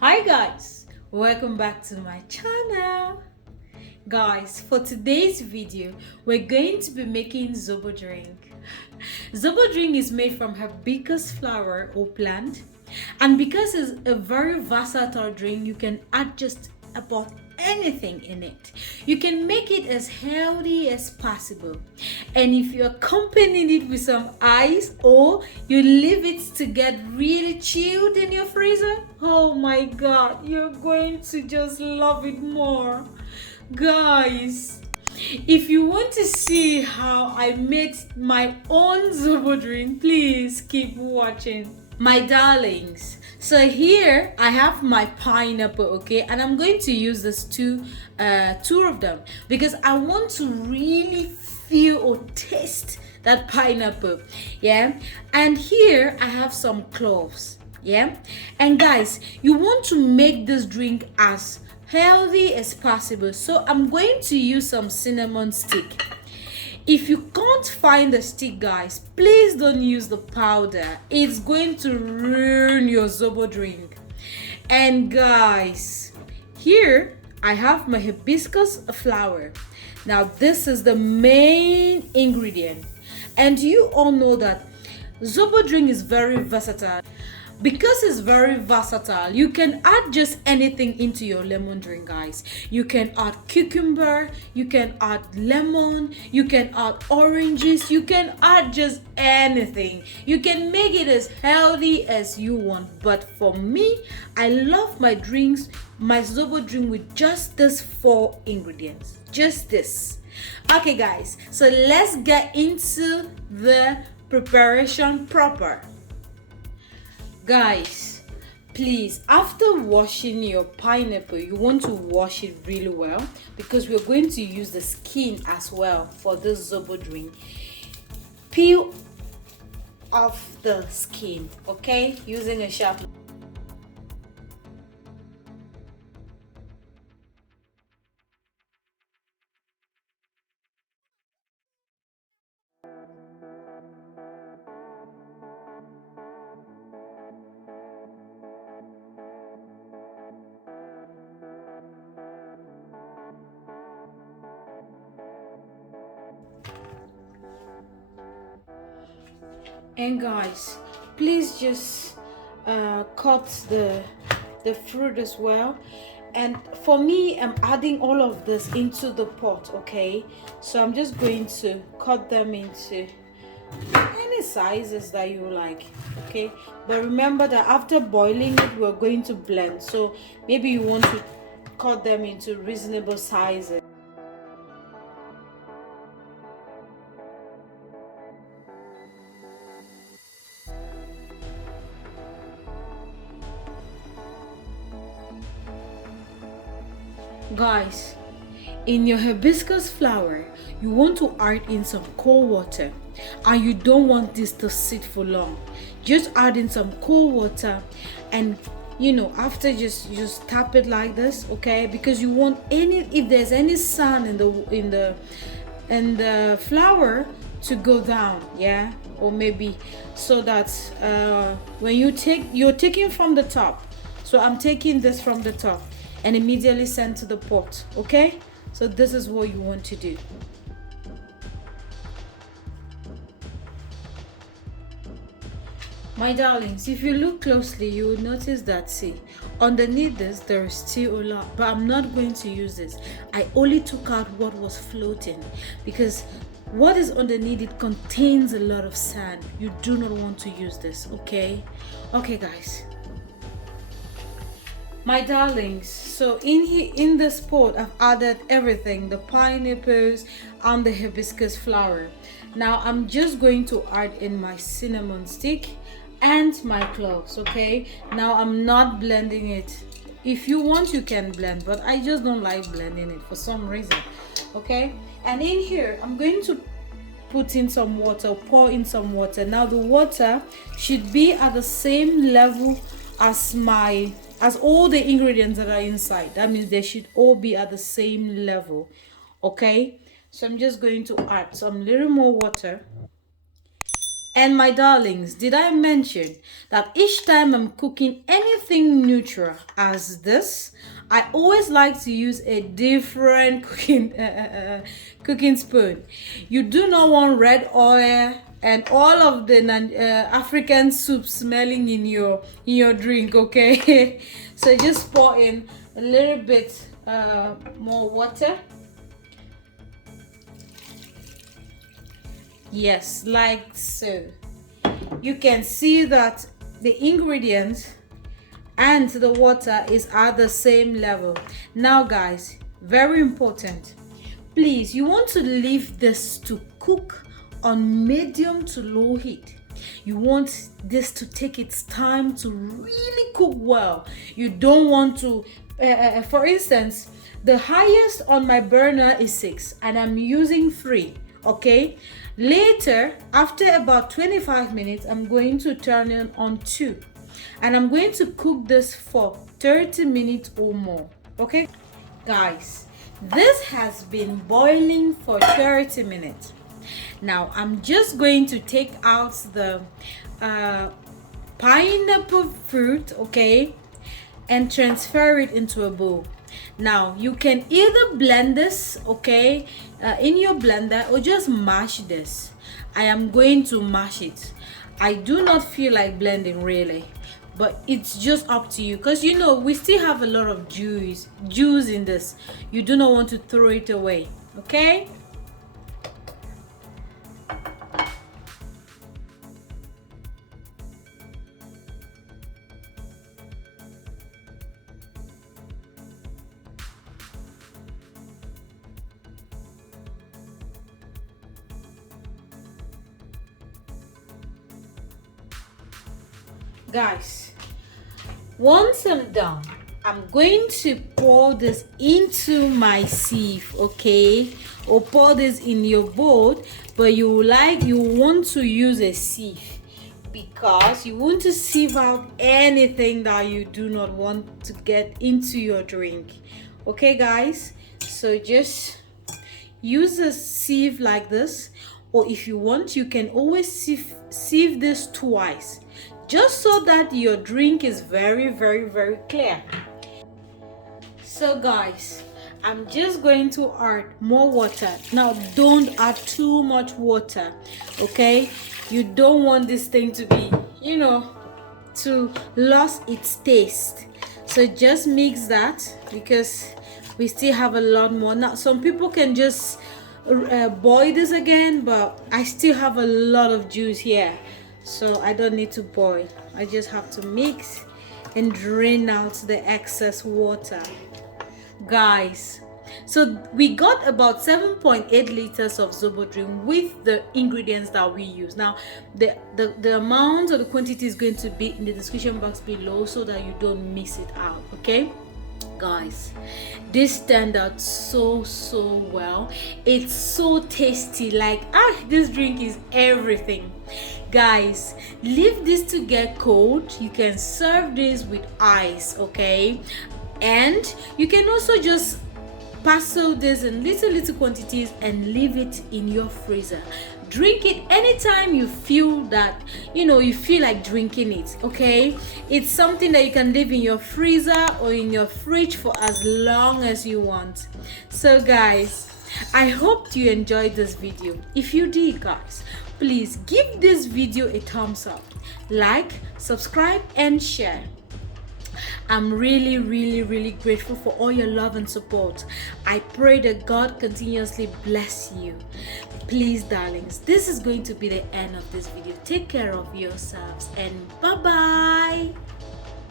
Hi guys, welcome back to my channel. Guys, for today's video we're going to be making Zobo drink. Zobo drink is made from hibiscus flower or plant, and because it's a very versatile drink, you can add just about anything in it. You can make it as healthy as possible, and if you accompany it with some ice or you leave it to get really chilled in your freezer, oh my god, you're going to just love it more. Guys, if you want to see how I made my own Zobo drink, please keep watching. My darlings, so here I have my pineapple, okay, and I'm going to use this two of them because I want to really feel or taste that pineapple, yeah. And here I have some cloves, yeah. And guys, you want to make this drink as healthy as possible, so I'm going to use some cinnamon stick. If you can't find the stick, guys, please don't use the powder. It's going to ruin your Zobo drink. And guys, here I have my hibiscus flower. Now this is the main ingredient, and you all know that Zobo drink is very versatile. Because it's very versatile, you can add just anything into your lemon drink, guys. You can add cucumber, you can add lemon, you can add oranges, you can add just anything. You can make it as healthy as you want. But for me, I love my drinks, my Zobo drink, with just this 4 ingredients. Just this. Okay guys, so let's get into the preparation proper. Guys, please, after washing your pineapple, you want to wash it really well because we're going to use the skin as well for this Zobo drink. Peel off the skin, okay, using a sharp. And guys, please just cut the fruit as well. And for me, I'm adding all of this into the pot, okay? So I'm just going to cut them into any sizes that you like, okay? But remember that after boiling it, we're going to blend, so maybe you want to cut them into reasonable sizes. Guys, in your hibiscus flower, you want to add in some cold water, and you don't want this to sit for long. Just add in some cold water, and after just tap it like this, okay? Because you want if there's any sun in the flour to go down, yeah, or maybe so that when you're taking from the top. So I'm taking this from the top and immediately send to the pot, okay? So this is what you want to do. My darlings, if you look closely, you will notice that, see, underneath this there is still a lot, but I'm not going to use this. I only took out what was floating because what is underneath it contains a lot of sand. You do not want to use this, okay? Okay guys, my darlings, so in this pot I've added everything, the pineapples and the hibiscus flower. Now I'm just going to add in my cinnamon stick and my cloves, okay? Now I'm not blending it. If you want, you can blend, but I just don't like blending it for some reason, okay? And in here I'm going to put in some water, pour in some water. Now the water should be at the same level as all the ingredients that are inside. That means they should all be at the same level, okay? So I'm just going to add some little more water, And my darlings, did I mention that each time I'm cooking anything neutral as this, I always like to use a different cooking spoon. You do not want red oil and all of the African soup smelling in your drink, okay? So just pour in a little bit more water. Yes, like so. You can see that the ingredients and the water is at the same level. Now guys, very important, please, you want to leave this to cook on medium to low heat. You want this to take its time to really cook well. You don't want to for instance, the highest on my burner is 6 and I'm using 3. Okay, later after about 25 minutes I'm going to turn it on 2 and I'm going to cook this for 30 minutes or more. Okay guys, this has been boiling for 30 minutes. Now I'm just going to take out the pineapple fruit, okay, and transfer it into a bowl. Now you can either blend this, okay, in your blender, or just mash this. I am going to mash it. I do not feel like blending really, but it's just up to you, because you know we still have a lot of juice in this. You do not want to throw it away, okay? Guys, once I'm done, I'm going to pour this into my sieve, okay, or pour this in your bowl, but you want to use a sieve because you want to sieve out anything that you do not want to get into your drink. Okay guys, so just use a sieve like this, or if you want you can always sieve this twice, just so that your drink is very clear. So guys, I'm just going to add more water. Now don't add too much water, okay? You don't want this thing to be, you know, to lose its taste. So just mix that, because we still have a lot more. Now some people can just boil this again, but I still have a lot of juice here, so I don't need to boil. I just have to mix and drain out the excess water. Guys, so we got about 7.8 liters of Zobo drink with the ingredients that we use. Now the amount or the quantity is going to be in the description box below, so that you don't miss it out, okay? Guys, this turned out so well. It's so tasty. Like, this drink is everything. Guys, leave this to get cold. You can serve this with ice, okay? And you can also just parcel this in little quantities and leave it in your freezer. Drink it anytime you feel that, you know, you feel like drinking it, okay? It's something that you can leave in your freezer or in your fridge for as long as you want. So guys, I hope you enjoyed this video. If you did, guys, please give this video a thumbs up, like, subscribe and share. I'm really grateful for all your love and support. I pray that God continuously bless you. Please darlings, this is going to be the end of this video. Take care of yourselves and bye bye.